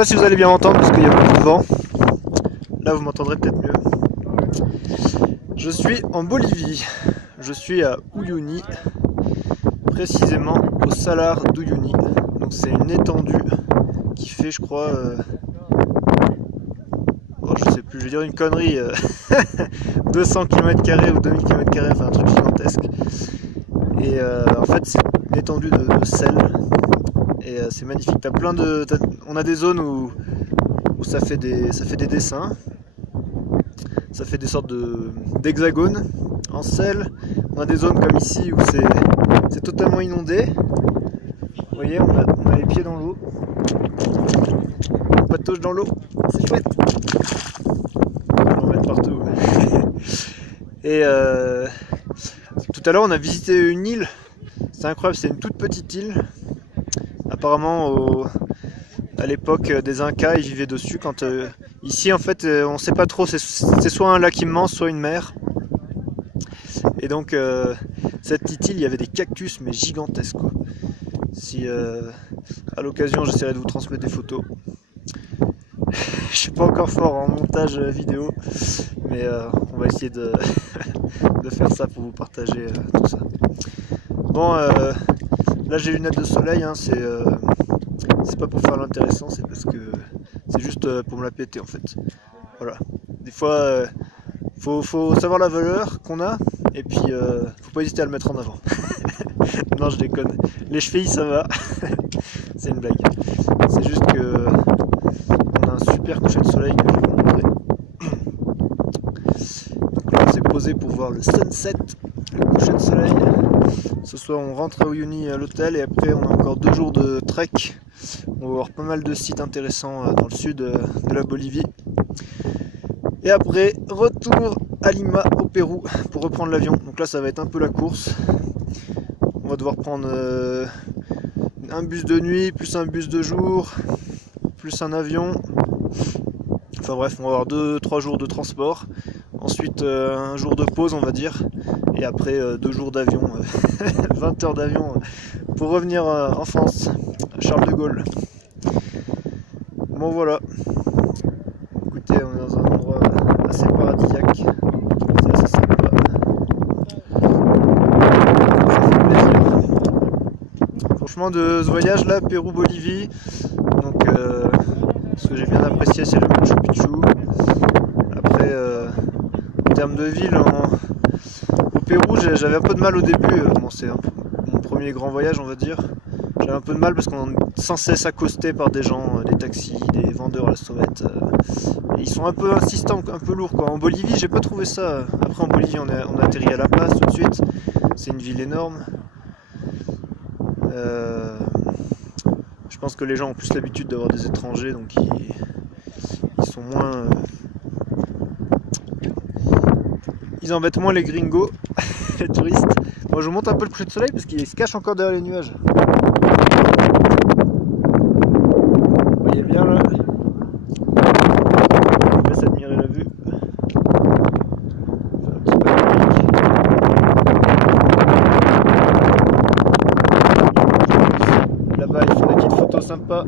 pas si vous allez bien m'entendre parce qu'il y a beaucoup de vent. Là vous m'entendrez peut-être mieux. Je suis en Bolivie. Je suis à Uyuni, précisément au Salar d'Uyuni. Donc c'est une étendue qui fait, je crois, oh, je sais plus, je vais dire une connerie, 200 km² ou 2000 km², enfin un truc gigantesque. Et en fait c'est une étendue de sel. Et c'est magnifique. On a des zones où ça fait des dessins. Ça fait des sortes d'hexagones en sel. On a des zones comme ici où c'est totalement inondé. Vous voyez, on a les pieds dans l'eau. On patauge dans l'eau, c'est chouette. On va en mettre partout. Et tout à l'heure on a visité une île. C'est incroyable, c'est une toute petite île. Apparemment à l'époque des Incas ils vivaient dessus. Ici en fait on sait pas trop, c'est soit un lac immense soit une mer. Et donc cette petite île il y avait des cactus mais gigantesques quoi. Si à l'occasion j'essaierai de vous transmettre des photos. Je suis pas encore fort en montage vidéo mais on va essayer de faire ça pour vous partager tout ça. Bon là j'ai lunettes de soleil hein, c'est pas pour faire l'intéressant, c'est parce que c'est juste pour me la péter en fait. Voilà. Des fois faut savoir la valeur qu'on a et puis faut pas hésiter à le mettre en avant. Non je déconne. Les chevilles ça va. C'est une blague. C'est juste que on a un super coucher de soleil que je vais vous montrer. Donc là on s'est posé pour voir le sunset, le coucher de soleil. Ce soir on rentre à Uyuni à l'hôtel et après on a encore 2 jours de trek. On va voir pas mal de sites intéressants dans le sud de la Bolivie. Et après, retour à Lima au Pérou pour reprendre l'avion. Donc là ça va être un peu la course. On va devoir prendre un bus de nuit, plus un bus de jour, plus un avion. Enfin bref, on va avoir 2-3 jours de transport. Ensuite un jour de pause on va dire. Et après 2 jours d'avion, 20 heures d'avion pour revenir en France, à Charles de Gaulle. Bon voilà. Écoutez, on est dans un endroit assez paradisiaque. C'est assez sympa. Ça fait plaisir. Franchement de ce voyage là, Pérou-Bolivie, donc ce que j'ai bien apprécié c'est le Machu Picchu. Après en termes de ville, au Pérou j'avais un peu de mal au début, bon, c'est mon premier grand voyage on va dire. J'avais un peu de mal parce qu'on est sans cesse accosté par des gens, des taxis, des vendeurs à la sauvette. Et ils sont un peu insistants, un peu lourds quoi. En Bolivie j'ai pas trouvé ça. Après en Bolivie on a atterri à La Paz tout de suite. C'est une ville énorme. Je pense que les gens ont plus l'habitude d'avoir des étrangers donc ils sont moins... Ils embêtent moins les gringos, les touristes. Moi je vous montre un peu le coucher de soleil parce qu'il se cache encore derrière les nuages. Vous voyez bien là. Je vous laisse admirer la vue. Un petit panoramique. Là-bas ils font des petites photos sympas.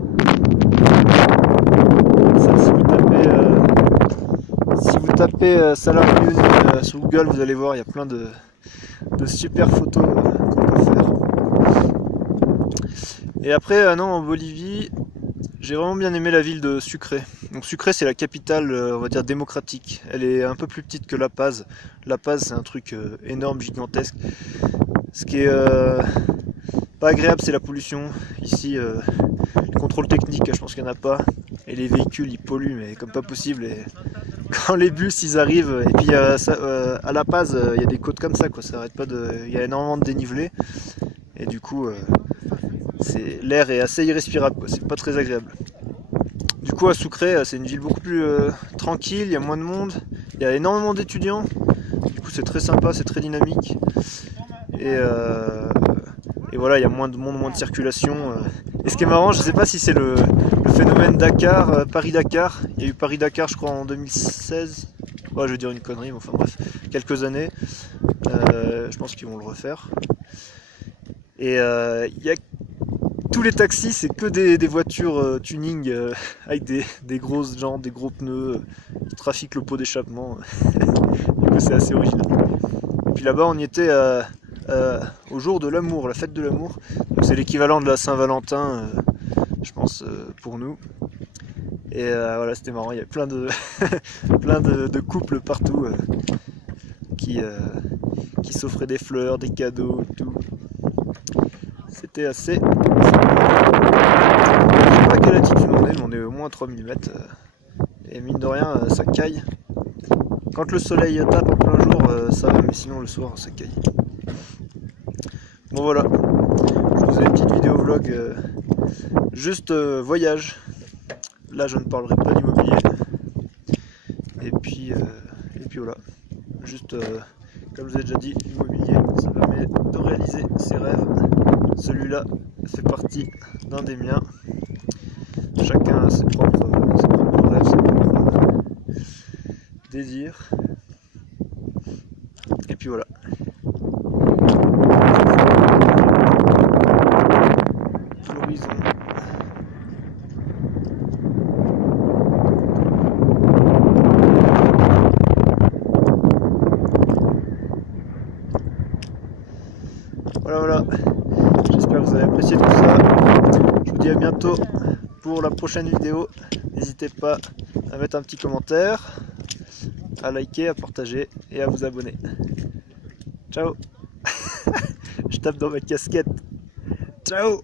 Ça, si vous tapez Salar d'Uyuni sur Google, vous allez voir, il y a plein de super photos qu'on peut faire. Et après, non, en Bolivie, j'ai vraiment bien aimé la ville de Sucre. Donc Sucre, c'est la capitale, on va dire, démocratique. Elle est un peu plus petite que La Paz. La Paz, c'est un truc énorme, gigantesque. Ce qui est pas agréable, c'est la pollution. Ici, le contrôle technique, je pense qu'il n'y en a pas. Et les véhicules, ils polluent, mais comme pas possible. Et quand les bus, ils arrivent, et puis à La Paz, il y a des côtes comme ça, quoi. Ça arrête pas il y a énormément de dénivelé. Et du coup, l'air est assez irrespirable, quoi. C'est pas très agréable. Du coup, à Sucre, c'est une ville beaucoup plus tranquille, il y a moins de monde. Il y a énormément d'étudiants. Du coup, c'est très sympa, c'est très dynamique. Et voilà, il y a moins de monde, moins de circulation. Et ce qui est marrant, je ne sais pas si c'est le phénomène Dakar, Paris-Dakar. Il y a eu Paris-Dakar, je crois, en 2016. Ouais, je vais dire une connerie, mais enfin bref, quelques années. Je pense qu'ils vont le refaire. Et il y a tous les taxis, c'est que des voitures tuning avec des grosses jantes, des gros pneus qui trafiquent le pot d'échappement. Du coup, c'est assez original. Et puis là-bas, on y était au jour de l'amour, la fête de l'amour. Donc c'est l'équivalent de la Saint-Valentin, je pense, pour nous. Et voilà, c'était marrant, il y avait plein de, plein de couples partout qui s'offraient des fleurs, des cadeaux, tout. C'était assez sympa. Je sais pas à quelle altitude on est, mais on est au moins 3000 mètres. Et mine de rien, ça caille. Quand le soleil tape en plein jour, ça va, mais sinon le soir, ça caille. Bon voilà, je vous ai une petite vidéo vlog, juste voyage. Là, je ne parlerai pas d'immobilier. Et puis voilà, juste comme je vous ai déjà dit, l'immobilier, ça permet de réaliser ses rêves. Celui-là fait partie d'un des miens. Chacun a ses propres rêves, ses propres désirs. Et puis voilà. L'horizon. Voilà. J'espère que vous avez apprécié tout ça. Je vous dis à bientôt pour la prochaine vidéo. N'hésitez pas à mettre un petit commentaire, à liker, à partager et à vous abonner. Ciao. Je tape dans ma casquette. Ciao.